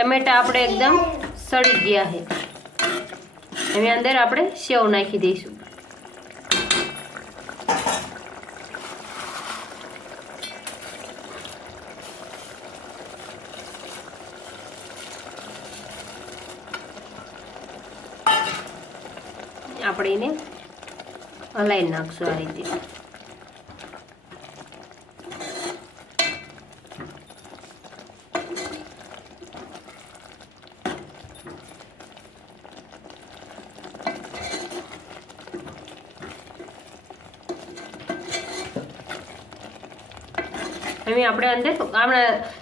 ટમેટા આપણે એકદમ સડી ગયા છે. એની અંદર આપણે સેવ નાખી દઈશું. આપણે એને હલાવી નાખશું આ રીતે. હવે આપણે અંદર આપણે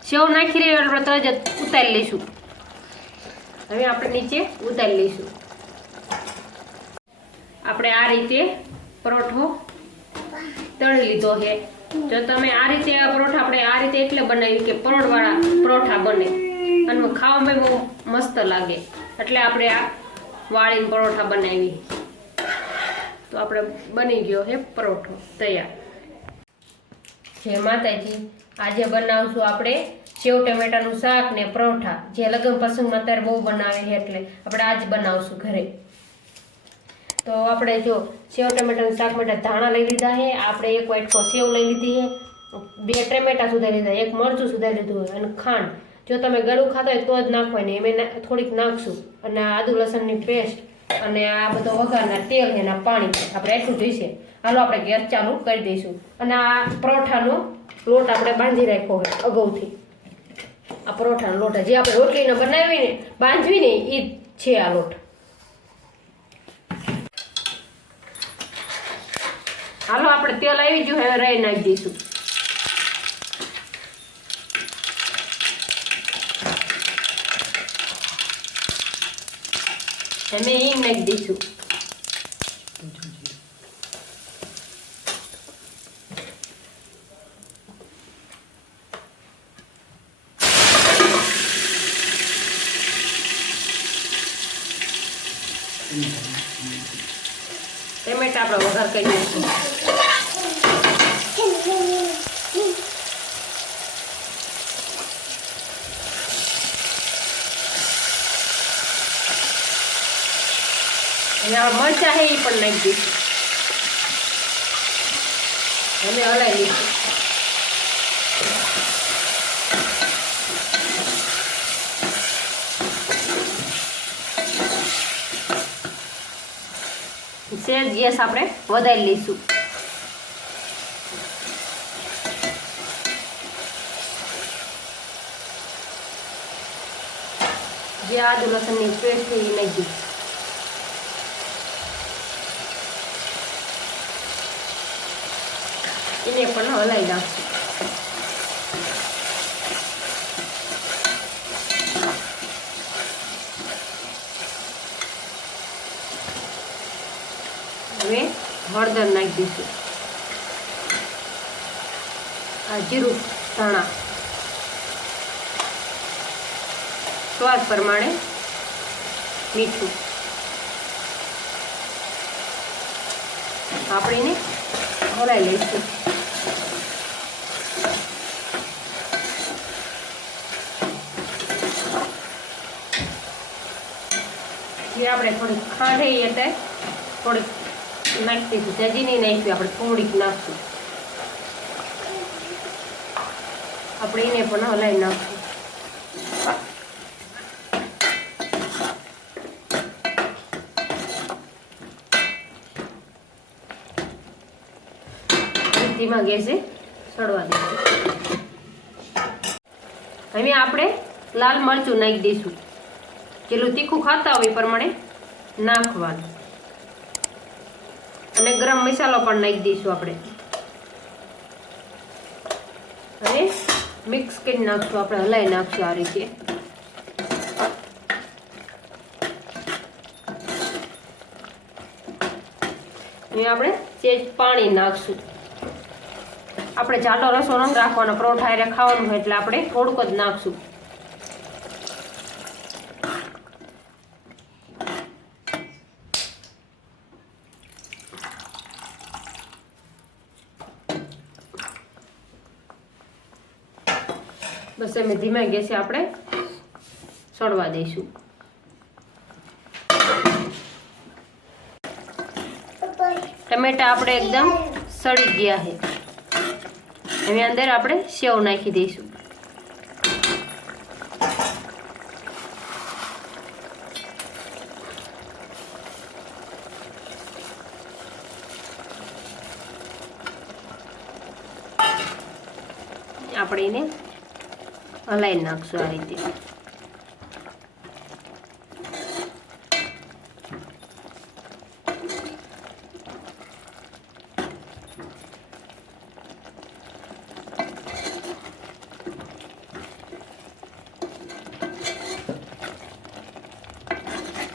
સેવ નાખી રહી આપણે તરત જ ઉતારી લઈશું. હવે આપણે નીચે ઉતારી લઈશું. આપણે આ રીતે પરોઠો તળી લીધો છે. જો તમે આ રીતે આ પરોઠા આપણે આ રીતે એટલે બનાવ્યું કે પરોઠવાળા પરોઠા બને. અને ખાવામાં બહુ મસ્ત લાગે. એટલે આપણે આ વાળીને પરોઠા બનાવી તો આપણે બની ગયો છે પરોઠો તૈયાર. જય માતાજી. આજે બનાવશું આપણે સેવ ટમેટાનું શાક ને પરોઠા. જે લગ્ન પ્રસંગમાં અત્યારે બહુ બનાવે છે એટલે આપણે આજ બનાવશું ઘરે. તો આપણે જો સેવ ટમેટાનું શાક માટે ધાણા લઈ લીધા છે, આપણે એક વાટકો સેવ લઈ લીધી છે, બે ટમેટા સુધારી લીધા, એક મરચું સુધારી લીધું હોય અને ખાંડ. જો તમે ગળું ખાતા હોય તો જ નાખવાની, એમ થોડીક નાખશું. અને આદુ લસણની પેસ્ટ અને આ બધો વઘારના તેલ છે પાણી આપણે એટલું જોઈશે હાલો આપણે ગેસ ચાલુ કરી દઈશું. અને આ પરોઠાનો લોટ આપણે બાંધી રાખ્યો હોય અગાઉથી. આ પરોઠાનો લોટ જે આપણે રોટલીને બનાવીને બાંધવી ને એ છે આ લોટ. હાલો આપણે તેલ આવી ગયું હવે રાઈ નાખી દઈશું. હિંગ નાખી દઈશું ટમેટા આપણે વઘાર કરી દઈશું અને આ છે એ પણ નાખી દઈશું. અને હલાવી લઈશું. સેજ ગેસ આપણે વધારી લઈશું. જે આદુ લસણની પેસ્ટ એ નાખી એને પણ હલાવી નાખશું. હવે હળદર નાખી દઈશું. આ જીરું ધાણા. સ્વાદ પ્રમાણે મીઠું. આપણે એને હલાવી લઈશું. જે આપણે થોડીક ખાંડી એટલે થોડીક નાખી દઈશું જજી નહીં નાખી આપણે થોડીક નાખશું. આપણે એને પણ હલાવી નાખશું. ધીમા ગેસે સડવા દઈશું હવે આપણે લાલ મરચું નાખી દઈશું. જેટલું તીખું ખાતા હોય એ પ્રમાણે નાખવાનું. અને ગરમ મસાલો પણ નાખી દઈશું આપણે. અને મિક્સ કરી નાખશું આપણે હલાવી નાખશું આ રીતે. અહીં આપણે સેજ પાણી નાખશું. આપણે જાડો રસો નથી રાખવાનો, પરોઠા ખાવાનું હોય એટલે આપણે થોડુંક જ નાખશું. બસ અમે ધીમા ગેસે આપણે સળવા દઈશું. ટમેટા આપણે એકદમ સળી ગયા છે. એની અંદર આપણે સેવ નાખી દઈશું. આપણે એને હલાવી નાખશું આ રીતે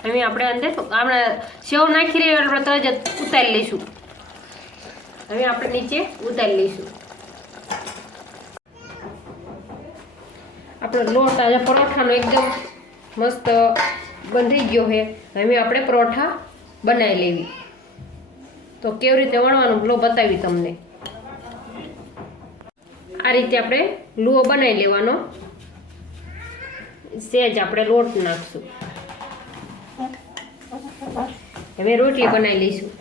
હવે આપણે અંદર આપણે સેવ નાખી રહ્યા આપણે તરત જ ઉતારી લઈશું. હવે આપણે નીચે ઉતારી લઈશું. લોટ આજે પરોઠાનો એકદમ મસ્ત બંધી ગયો છે. હવે આપણે પરોઠા બનાવી લેવી. તો કેવી રીતે વણવાનું લો બતાવી તમને. આ રીતે આપણે લુઓ બનાવી લેવાનો. સેજ આપણે લોટ નાખશું. હવે રોટલી બનાવી લઈશું.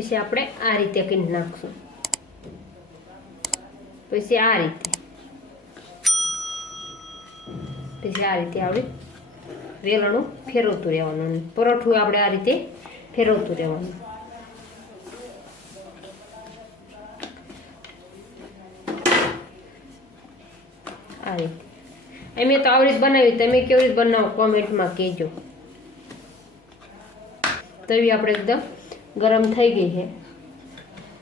પછી આપણે આ રીતે કરી નાખશું. પછી આ રીતે. પછી આ રીતે આપણે વેલણું ફેરવતું રહેવાનું પરોઠું આપણે આ રીતે ફેરવતું રહેવાનું. આ રીતે. અમે તો આવી રીતે બનાવી, તમે કેવી રીતે બનાવો કોમેન્ટમાં કહેજો. તવી આપણે એકદમ ગરમ થઈ ગઈ છે.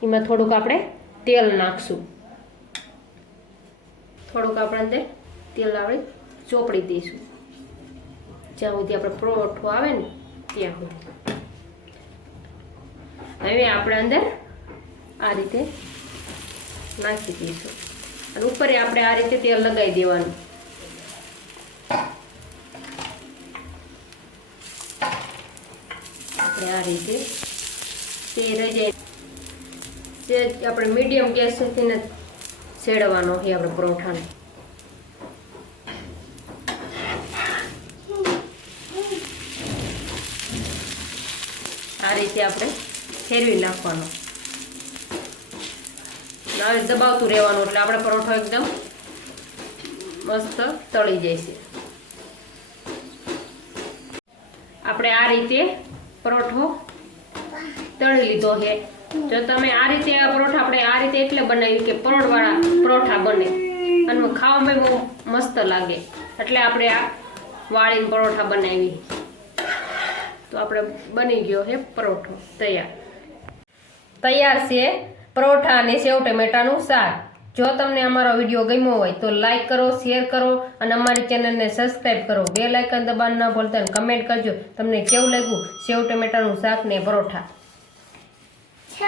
એમાં થોડુંક આપણે તેલ નાખશું. થોડુંક આપણે અંદર તેલ આપણે ચોપડી દઈશું. જ્યાં સુધી આપણે પરોઠો આવે ને ત્યાં સુધી. હવે આપણે અંદર આ રીતે નાખી દઈશું. અને ઉપર આપણે આ રીતે તેલ લગાવી દેવાનું. આપણે આ રીતે તે રહી જાય જે આપણે મીડિયમ ગેસ સુધીને શેડવાનો છે આપણે પરોઠાને. આ રીતે આપણે ફેરવી નાખવાનો. આ દબાવતું રહેવાનું એટલે આપણે પરોઠો એકદમ મસ્ત તળી જશે આપણે આ રીતે પરોઠો તળી લીધો છે. જો તમે આ રીતે આ પરોઠા, આપણે આ રીતે એટલે બનાવી કે પરોઠવાળા પરોઠા બને. અને ખાવામાં બહુ મસ્ત લાગે. એટલે આપણે આ વાળીને પરોઠા બનાવી. તો આપણે બની ગયો છે પરોઠો તૈયાર. તૈયાર છે પરોઠા અને સેવ ટમેટાનું શાક. જો તમને અમારો વીડિયો ગમ્યો હોય તો લાઇક કરો, શેર કરો અને અમારી ચેનલને સબસ્ક્રાઈબ કરો. બે લાઇકન દબાણ ન ભૂલતા કમેન્ટ કરજો તમને કેવું લાગ્યું સેવ ટમેટાનું શાક ને પરોઠા.